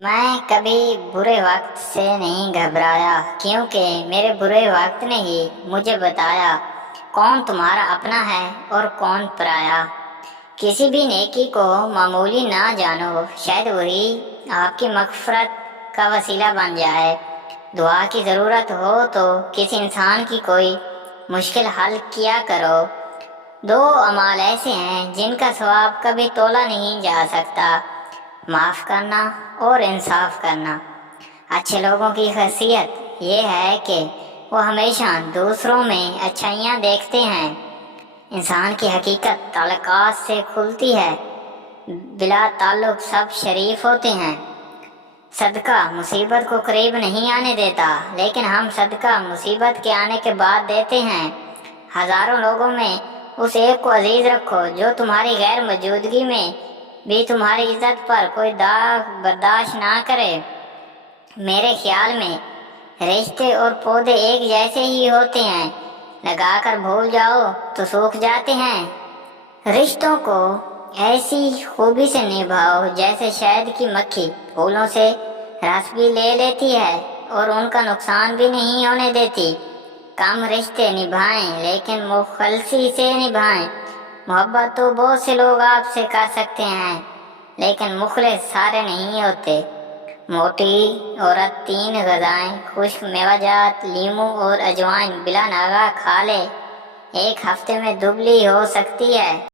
میں کبھی برے وقت سے نہیں گھبرایا، کیونکہ میرے برے وقت نے ہی مجھے بتایا کون تمہارا اپنا ہے اور کون پرایا۔ کسی بھی نیکی کو معمولی نہ جانو، شاید وہی آپ کی مغفرت کا وسیلہ بن جائے۔ دعا کی ضرورت ہو تو کسی انسان کی کوئی مشکل حل کیا کرو۔ دو اعمال ایسے ہیں جن کا ثواب کبھی تولا نہیں جا سکتا: معاف کرنا اور انصاف کرنا۔ اچھے لوگوں کی خاصیت یہ ہے کہ وہ ہمیشہ دوسروں میں اچھائیاں دیکھتے ہیں۔ انسان کی حقیقت تعلقات سے کھلتی ہے، بلا تعلق سب شریف ہوتے ہیں۔ صدقہ مصیبت کو قریب نہیں آنے دیتا، لیکن ہم صدقہ مصیبت کے آنے کے بعد دیتے ہیں۔ ہزاروں لوگوں میں اس ایک کو عزیز رکھو جو تمہاری غیر موجودگی میں بھی تمہاری عزت پر کوئی داغ برداشت نہ کرے۔ میرے خیال میں رشتے اور پودے ایک جیسے ہی ہوتے ہیں، لگا کر بھول جاؤ تو سوکھ جاتے ہیں۔ رشتوں کو ایسی خوبی سے نبھاؤ جیسے شہد کی مکھی پھولوں سے رس بھی لے لیتی ہے اور ان کا نقصان بھی نہیں ہونے دیتی۔ کم رشتے نبھائیں لیکن مخلصی سے نبھائیں۔ محبت تو بہت سے لوگ آپ سے کر سکتے ہیں، لیکن مخلص سارے نہیں ہوتے۔ موٹی عورت 3 غذائیں خشک میوہ جات لیموں اور اجوائن بلا ناغہ کھا لے، 1 ہفتے میں دبلی ہو سکتی ہے۔